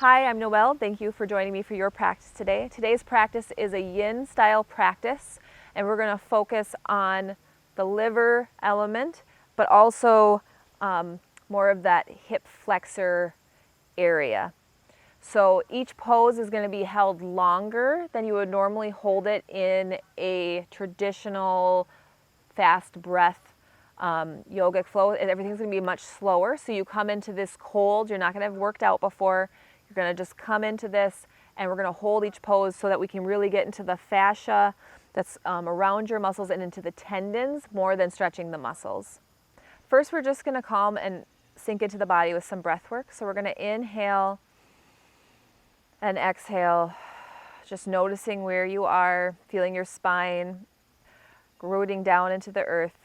Hi, I'm Noelle. Thank you for joining me for your practice today. Today's practice is a yin style practice, and we're going to focus on the liver element, but also more of that hip flexor area. So each pose is going to be held longer than you would normally hold it in a traditional fast breath yogic flow. Everything's going to be much slower. So you come into this cold, you're not going to have worked out before. You're going to just come into this, and we're going to hold each pose so that we can really get into the fascia that's around your muscles and into the tendons more than stretching the muscles. First, we're just going to calm and sink into the body with some breath work. So we're going to inhale and exhale, just noticing where you are, feeling your spine rooting down into the earth.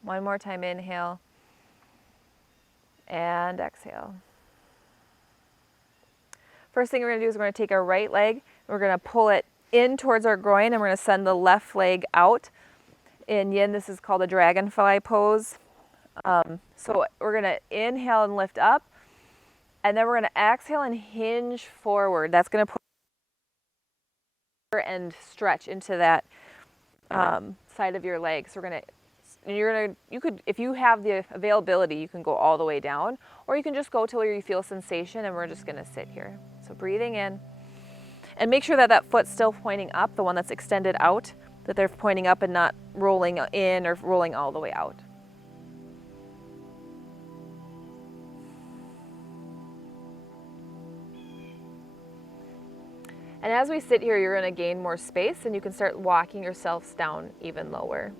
One more time, inhale and exhale. First thing we're going to do is we're going to take our right leg, and we're going to pull it in towards our groin, and we're going to send the left leg out. In yin, this is called a dragonfly pose. So we're going to inhale and lift up, and then we're going to exhale and hinge forward. That's going to push and stretch into that side of your leg. So you could, if you have the availability, you can go all the way down, or you can just go till where you feel sensation, and we're just going to sit here. So breathing in, and make sure that that foot's still pointing up, the one that's extended out, that they're pointing up and not rolling in or rolling all the way out. And as we sit here, you're going to gain more space, and you can start walking yourselves down even lower.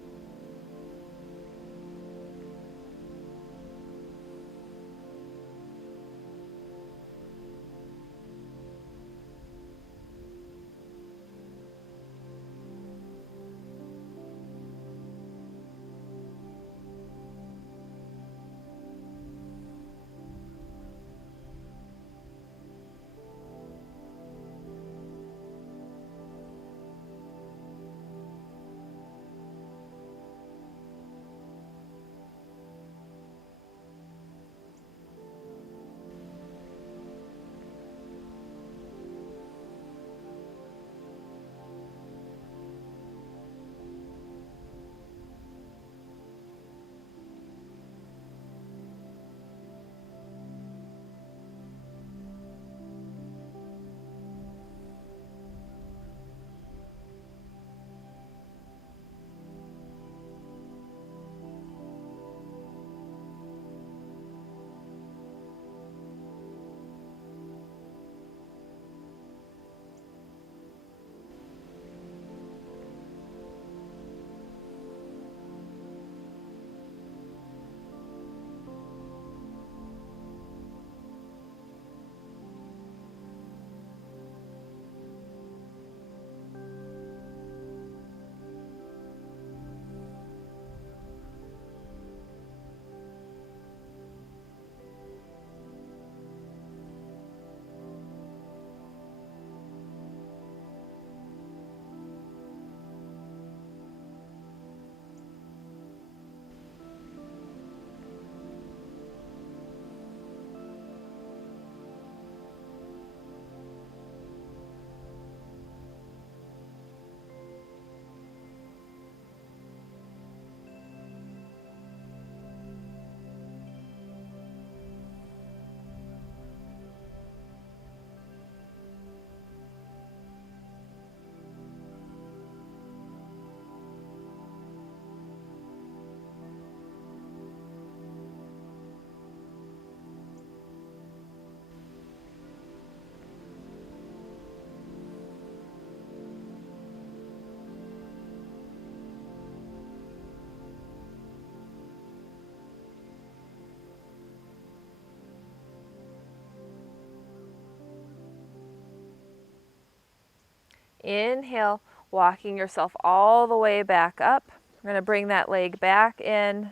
Inhale, walking yourself all the way back up. We're going to bring that leg back in.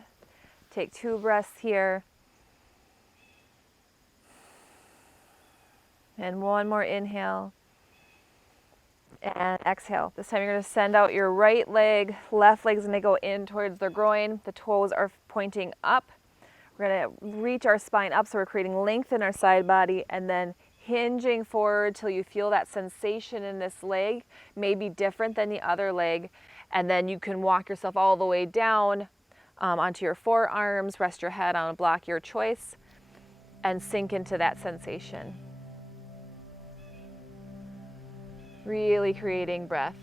Take 2 breaths here. And one more inhale. And exhale. This time you're going to send out your right leg. Left leg's going to go in towards the groin. The toes are pointing up. We're going to reach our spine up, so we're creating length in our side body, and then hinging forward till you feel that sensation in this leg may be different than the other leg. And then you can walk yourself all the way down onto your forearms, rest your head on a block, your choice, and sink into that sensation. Really creating breath.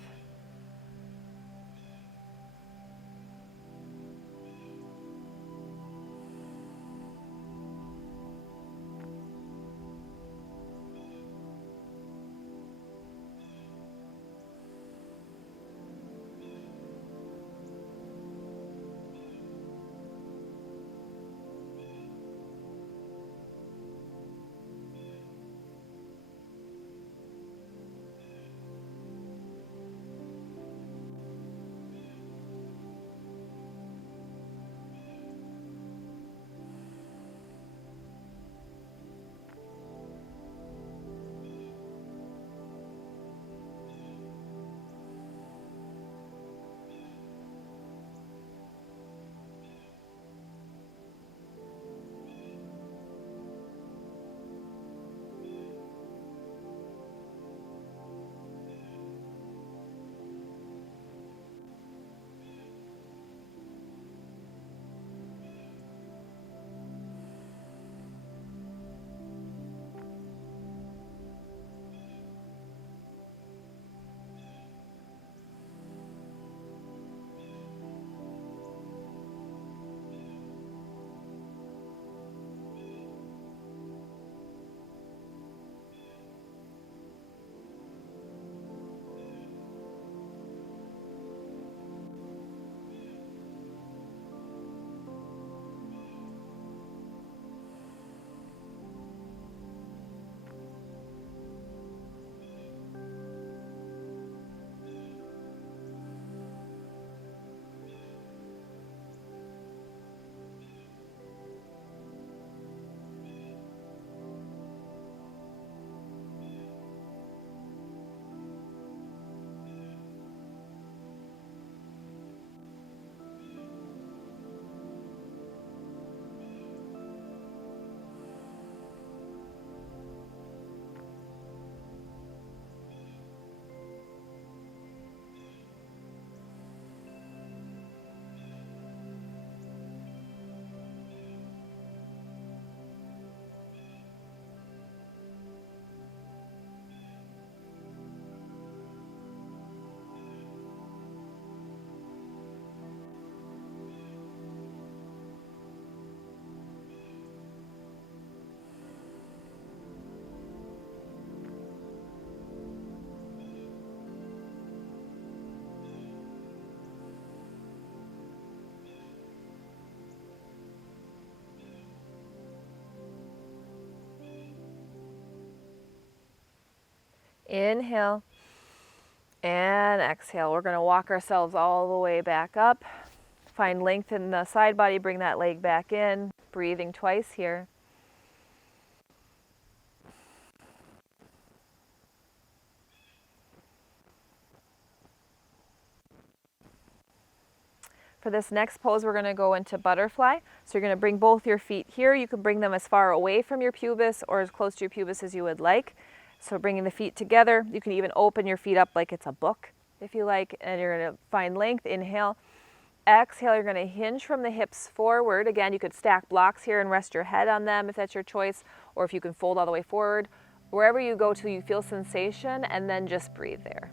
Inhale and exhale. We're going to walk ourselves all the way back up. Find length in the side body, bring that leg back in. Breathing twice here. For this next pose, we're going to go into butterfly. So you're going to bring both your feet here. You can bring them as far away from your pubis or as close to your pubis as you would like. So bringing the feet together, you can even open your feet up like it's a book if you like, and you're going to find length. Inhale. Exhale, you're going to hinge from the hips forward. Again, you could stack blocks here and rest your head on them if that's your choice, or if you can fold all the way forward. Wherever you go till you feel sensation, and then just breathe there.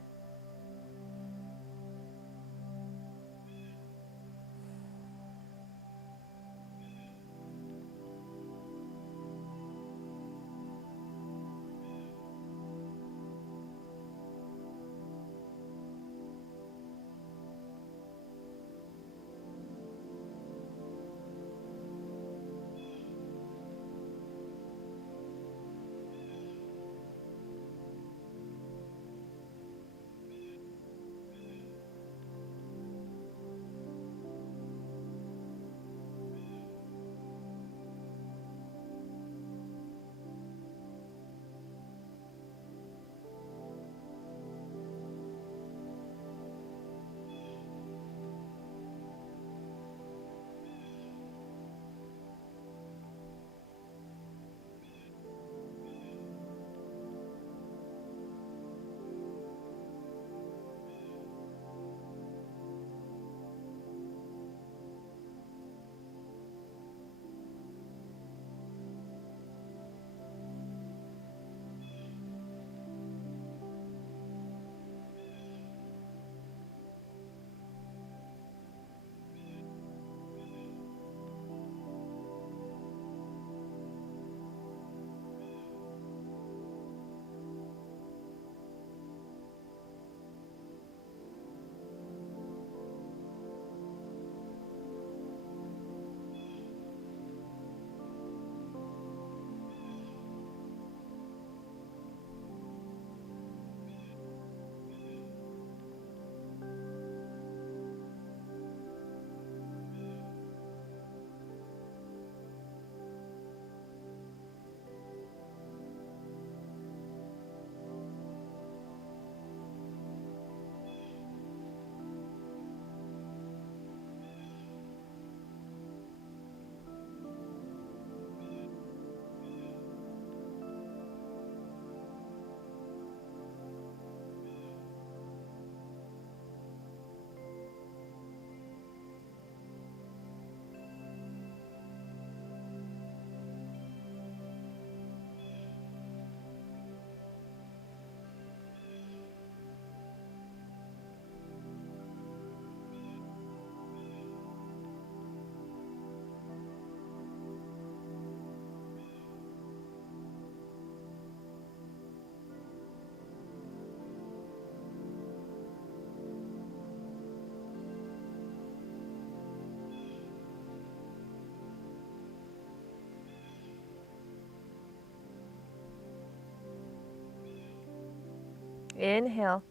Inhale.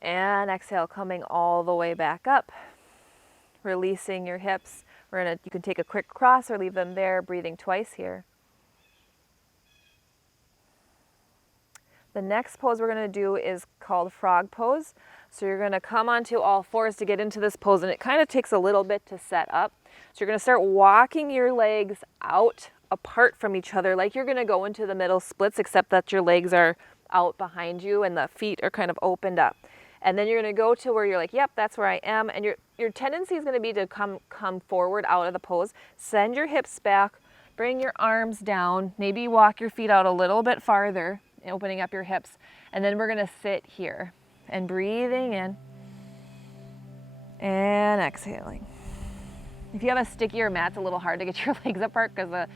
And exhale, coming all the way back up. Releasing your hips. You can take a quick cross or leave them there, breathing twice here. The next pose we're going to do is called frog pose. So you're going to come onto all fours to get into this pose, and it kind of takes a little bit to set up. So you're going to start walking your legs out apart from each other like you're going to go into the middle splits, except that your legs are out behind you and the feet are kind of opened up. And then you're going to go to where you're like, yep, that's where I am. And your tendency is going to be to come forward out of the pose. Send your hips back, bring your arms down, maybe walk your feet out a little bit farther, opening up your hips. And then we're going to sit here and breathing in and exhaling. If you have a stickier mat, it's a little hard to get your legs apart because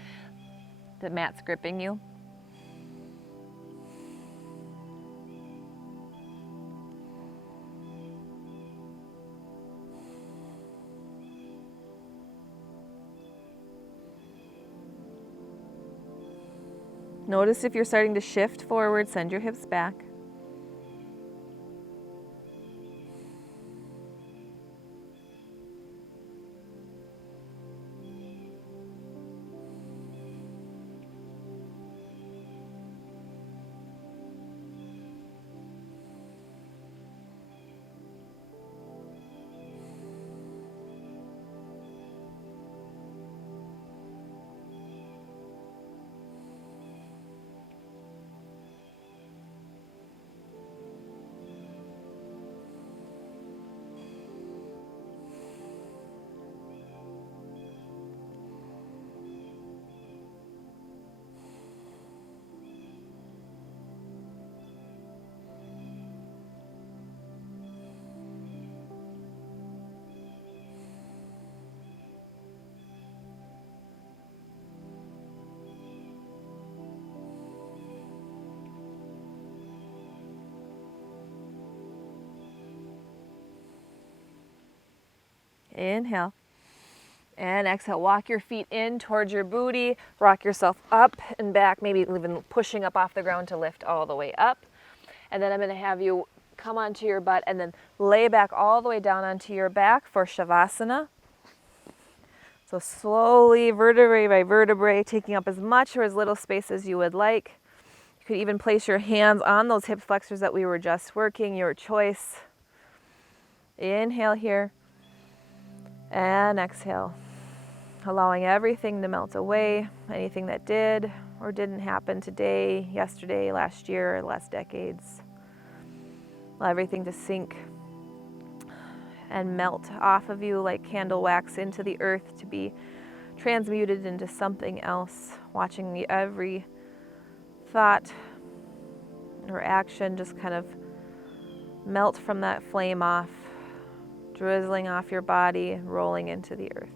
the mat's gripping you. Notice if you're starting to shift forward, send your hips back. Inhale and exhale. Walk your feet in towards your booty. Rock yourself up and back, maybe even pushing up off the ground to lift all the way up. And then I'm going to have you come onto your butt and then lay back all the way down onto your back for Shavasana. So slowly, vertebrae by vertebrae, taking up as much or as little space as you would like. You could even place your hands on those hip flexors that we were just working, your choice. Inhale here. And exhale, allowing everything to melt away, anything that did or didn't happen today, yesterday, last year, last decades. Allow everything to sink and melt off of you like candle wax into the earth to be transmuted into something else. Watching every thought or action just kind of melt from that flame off, drizzling off your body, rolling into the earth.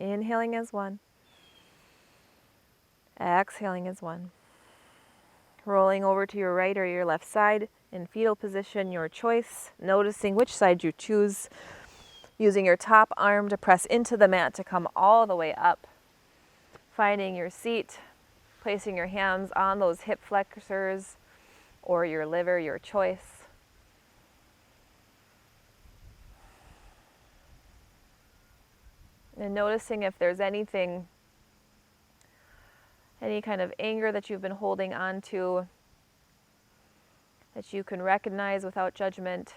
Inhaling as one. Exhaling as one. Rolling over to your right or your left side in fetal position, your choice. Noticing which side you choose. Using your top arm to press into the mat to come all the way up. Finding your seat. Placing your hands on those hip flexors or your liver, your choice. And noticing if there's anything, any kind of anger that you've been holding on to, that you can recognize without judgment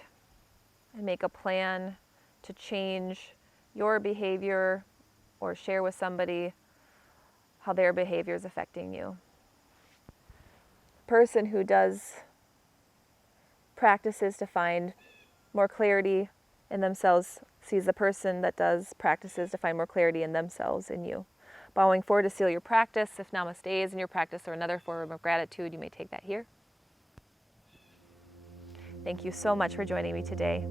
and make a plan to change your behavior or share with somebody how their behavior is affecting you. The person who does practices to find more clarity in themselves sees the person that does practices to find more clarity in themselves, in you. Bowing forward to seal your practice. If namaste is in your practice or another form of gratitude, you may take that here. Thank you so much for joining me today.